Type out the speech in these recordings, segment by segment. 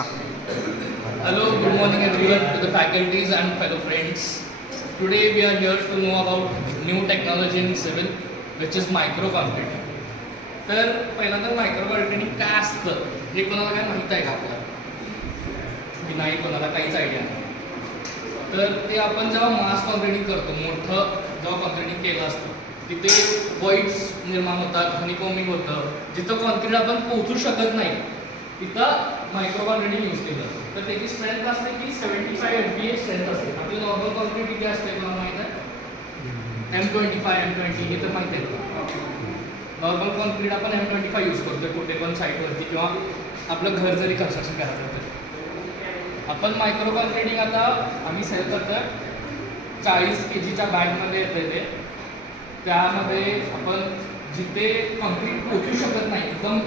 Hello, good morning everyone to the faculties and fellow friends. Today we are here to know about new technology in civil, which is microconcrete. तर पहिल्यांदा मायक्रोकॉन्क्रीटिंग काय असतं हे कोणाला काय माहीत आहे का आपल्याला? की नाही, कोणाला काहीच आयडिया नाही. तर ते आपण जेव्हा मास कॉन्क्रीटिंग करतो, मोठं जेव्हा कॉन्क्रीटिंग केलं असतं तिथे व्हॉइड्स निर्माण होतात, हनीकॉम्बिंग होतं. जिथं कॉन्क्रीट आपण पोहोचू शकत नाही तिथं मायक्रोकॉन्क्रीटिंग यूज केलं जातं. तर त्याची स्ट्रेंथ असते की 75 MPa स्ट्रेंथ असते. आपली नॉर्मल कॉन्क्रीट किती असते मला माहीत आहे? M25 M20 हे तर माहीत आहे. नॉर्मल कॉन्क्रीट आपण M25 यूज करतो कुठे पण साईटवरती, किंवा आपलं घर जरी कन्स्ट्रक्शन करायचं तर. आपण मायक्रो कॉन्क्रीटिंग आता आम्ही सेल करतो 40 kgच्या बॅगमध्ये येते ते. त्यामध्ये आपण जिथे कॉन्क्रीट पोचू शकत नाही, एकदम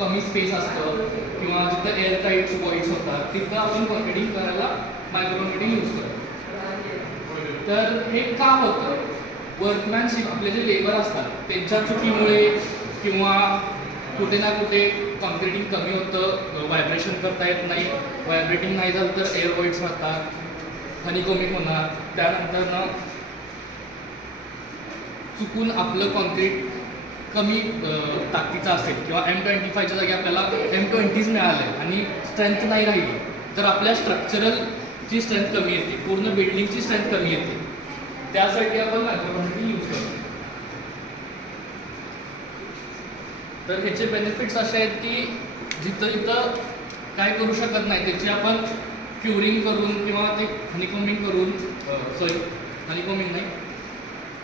कमी स्पेस असतं किंवा जिथं एअर टाईट व्हॉइड्स होतात तिथं आपण कॉन्क्रीटिंग करायला मायक्रो कॉन्क्रीटिंग यूज करतो. तर हे का होतं? वर्कमॅनशिप, आपले जे लेबर असतात त्यांच्या चुकीमुळे किंवा कुठे ना कुठे कॉन्क्रीटिंग कमी होतं, व्हायब्रेशन करता येत नाही. व्हायब्रेटिंग नाही झालं तर एअर व्हॉइड्स राहतात, हनीकॉम्बिंग होणार. त्यानंतर ना चुकून आपलं कॉन्क्रीट कमी ताकदीचं असेल किंवा M25च्या जागी आपल्याला M20s मिळालं आहे आणि स्ट्रेंथ नाही राहिली तर आपल्या स्ट्रक्चरलची स्ट्रेंथ कमी येते, पूर्ण बिल्डिंगची स्ट्रेंथ कमी येते. त्यासाठी आपण मायक्रोकॉन्क्रीटिंग यूज करतो. तर ह्याचे बेनिफिट्स असे आहेत की जिथं जिथं काय करू शकत नाही त्याची आपण क्युरिंग करून किंवा ते हनीकॉम्बिंग करून हनीकॉम्बिंग नाही,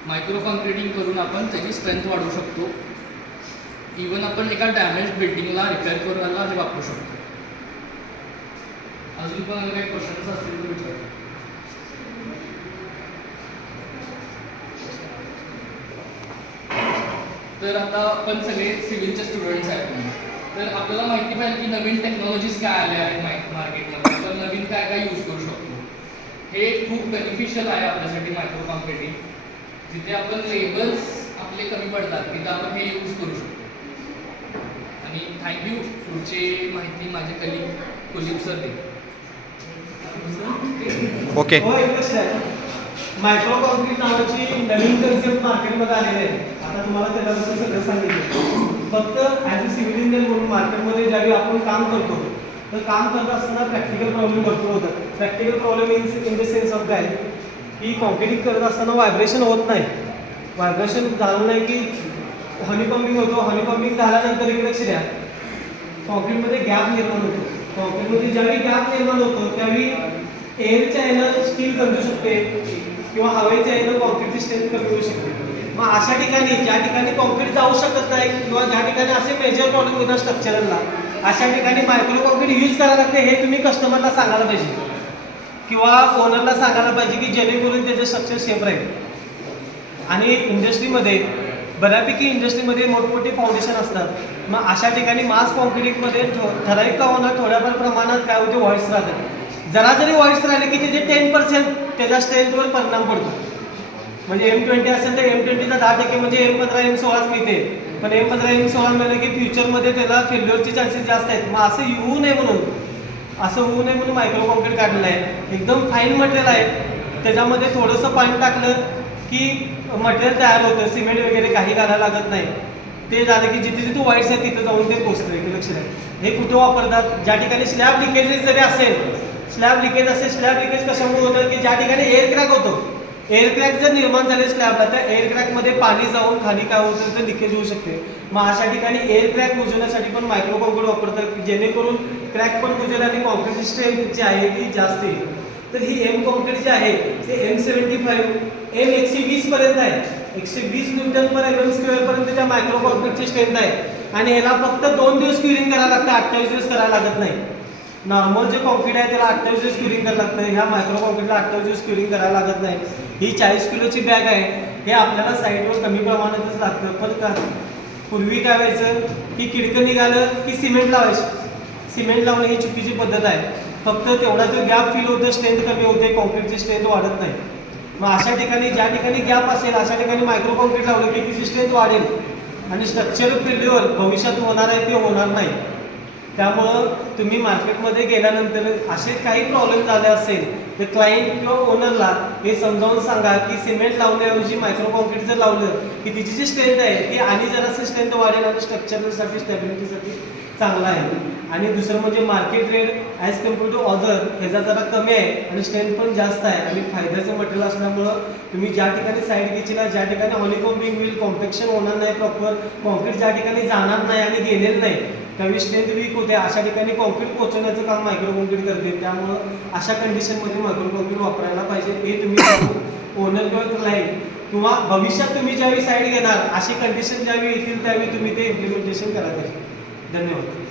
मायक्रो कॉन्क्रीटिंग करून आपण त्याची स्ट्रेंथ वाढवू शकतो. इवन आपण एका डॅमेज बिल्डिंगला रिपेअर करायला हे वापरू शकतो. अजून पण काही क्वेश्चन्स असतील तर विचार. तर आता आपण सगळे सिव्हिलचे स्टुडंट्स आहेत, तर आपल्याला माहिती पाहिजे की नवीन टेक्नॉलॉजीज काय आल्या आहेत मार्केटमध्ये, आपण नवीन काय काय यूज करू शकतो. हे खूप बेनिफिशियल आहे आपल्यासाठी मायक्रो कॉन्क्रीटिंग. जिथे आपण लेबल्स आपले कमी पडतात तिथे आपण हे यूज करू शकतो. आणि थँक्यू. पुढची माहिती माझे कुलदीप सर देतील. ओके. मायक्रो कॉन्क्रीट नावाची नवीन कन्सेप्ट मार्केटमध्ये आलेली आहे. आता तुम्हाला त्याच्याबद्दल सगळं सांगितलं. फक्त ॲज अ सिव्हिल इंजिनियर म्हणून मार्केटमध्ये ज्यावेळी आपण काम करतो तर काम करत असताना प्रॅक्टिकल प्रॉब्लेम भरपूर होतात. Practical problem in the sense of काय की कॉन्क्रीटिंग करत असताना व्हायब्रेशन होत नाही. व्हायब्रेशन झालं नाही की हनीकॉम्बिंग होतो. हनीकॉम्बिंग झाल्यानंतर इकडे शिऱ्या कॉन्क्रीटमध्ये गॅप निर्माण होतो. कॉन्क्रीटमध्ये ज्यावेळी गॅप निर्माण होतो त्यावेळी एअरच्या यानं स्टील कमी शकते किंवा हवेच्या यानं कॉन्क्रीटची स्ट्रेंथ कमी होऊ शकते. मग अशा ठिकाणी ज्या ठिकाणी कॉन्क्रीट जाऊ शकत नाही किंवा ज्या ठिकाणी असे मेजर प्रॉब्लेम होतात स्ट्रक्चरला, अशा ठिकाणी मायक्रो कॉन्क्रीट यूज करायला लागते. हे तुम्ही कस्टमरला सांगायला पाहिजे किंवा ओनरला सांगायला पाहिजे की जेणेकरून त्याचं स्ट्रक्चर सेफ राहील. आणि इंडस्ट्रीमध्ये बऱ्यापैकी इंडस्ट्रीमध्ये मोठमोठे फाउंडेशन असतात. मग अशा ठिकाणी मास कॉन्क्रीटिंगमध्ये ठराविक का होणार थोड्याफार प्रमाणात काय होते, व्हॉइड्स राहतात. जरा जरी व्हॉइड्स राहिले की त्याचे 10% त्याच्या स्ट्रेंथवर परिणाम पडतो. म्हणजे M20 असेल तर M20चा 10% म्हणजे M15 M16 मिळते. पण M15 M16 मिळालं की फ्युचरमध्ये त्याला फेल्युअरचे चान्सेस जास्त आहेत. मग असं होऊ नये म्हणून मायक्रो कॉन्क्रीट काढलेलं आहे. एकदम फाईन मटेरियल आहे. त्याच्यामध्ये थोडंसं पाणी टाकलं की मटेरियल तयार होतं. सिमेंट वगैरे काही घालायला लागत नाही. ते झालं की जिथे जिथे व्हाईट्स आहे तिथं जाऊन ते पोचतं. एक लक्ष द्या. हे कुठे वापरतात? ज्या ठिकाणी स्लॅब लिकेजेस जरी असेल, स्लॅब लिकेज कशामुळे होतं की ज्या ठिकाणी एअर क्रॅक होतो, एअर क्रॅक जर निर्माण झाले स्लॅबला तर एअर क्रॅकमध्ये पाणी जाऊन खाली काय होतं तर लिकेज होऊ शकते. मग अशा ठिकाणी एअर क्रॅक बुजवण्यासाठी पण मायक्रो कॉन्क्रीट वापरतात जेणेकरून क्रॅक पण बुजेल आणि कॉन्क्रीटची स्ट्रेंथ जी आहे ती जास्त येईल. तर ही एम कॉन्क्रीट जे आहे ते M75 M 120 पर्यंत आहे. 120 न्यूटन पर mm² पर्यंत त्या मायक्रो कॉन्क्रीटची स्ट्रेंथ आहे. आणि ह्याला फक्त 2 दिवस क्युरिंग करायला लागतं, 28 दिवस करायला लागत नाही. नॉर्मल जे कॉन्क्रीट आहे त्याला 28 दिवस क्युरिंग करायला लागतं. ह्या मायक्रो कॉन्क्रीटला 28 दिवस क्युरिंग करायला लागत नाही. ही 40 किलोची बॅग आहे. हे आपल्याला साईडवर कमी प्रमाणातच लागतं. पण का पूर्वी काय व्हायचं की खिडकं निघालं की सिमेंट लावायचं. सिमेंट लावणं ही चुकीची पद्धत आहे. फक्त तेवढा जो गॅप फील होतं, स्ट्रेंथ कमी होते, कॉन्क्रीटची स्ट्रेंथ वाढत नाही. मग अशा ठिकाणी ज्या ठिकाणी गॅप असेल अशा ठिकाणी मायक्रो कॉन्क्रीट लावलं की तिची स्ट्रेंथ वाढेल आणि स्ट्रक्चरल फेल्युअर भविष्यात होणार आहे ते होणार नाही. त्यामुळं तुम्ही मार्केटमध्ये गेल्यानंतर असे काही प्रॉब्लेम झाले असेल तर क्लायंट किंवा ओनरला हे समजावून सांगा की सिमेंट लावण्याऐवजी मायक्रो कॉन्क्रीट जर लावलं की तिची जी स्ट्रेंथ आहे ती आणि जरासं स्ट्रेंथ वाढेल आणि स्ट्रक्चरसाठी स्टॅबिलिटीसाठी चांगला आहे. आणि दुसरं म्हणजे market rate as compare to other ह्याचा जरा कमी आहे आणि स्ट्रेंथ पण जास्त आहे आणि फायद्याचं मटेरियल असल्यामुळं तुम्ही ज्या ठिकाणी साईड घ्यायची ज्या ठिकाणी हॉलिकॉम्बिंग होईल कॉम्पॅक्शन होणार नाही प्रॉपर कॉन्क्रीट ज्या ठिकाणी जाणार नाही आणि गेलेलं नाही त्यावेळी स्ट्रेंथ वीक होते अशा ठिकाणी कॉन्क्रीट पोहोचवण्याचं काम मायक्रो कॉन्क्रीट करते. त्यामुळं अशा कंडिशनमध्ये मायक्रो कॉन्क्रीट वापरायला पाहिजे हे तुम्ही ओनर किंवा क्लायंट किंवा भविष्यात तुम्ही ज्यावेळी साईड घेणार अशी कंडिशन ज्यावेळी येतील त्यावेळी तुम्ही ते इम्प्लिमेंटेशन करायला पाहिजे. धन्यवाद.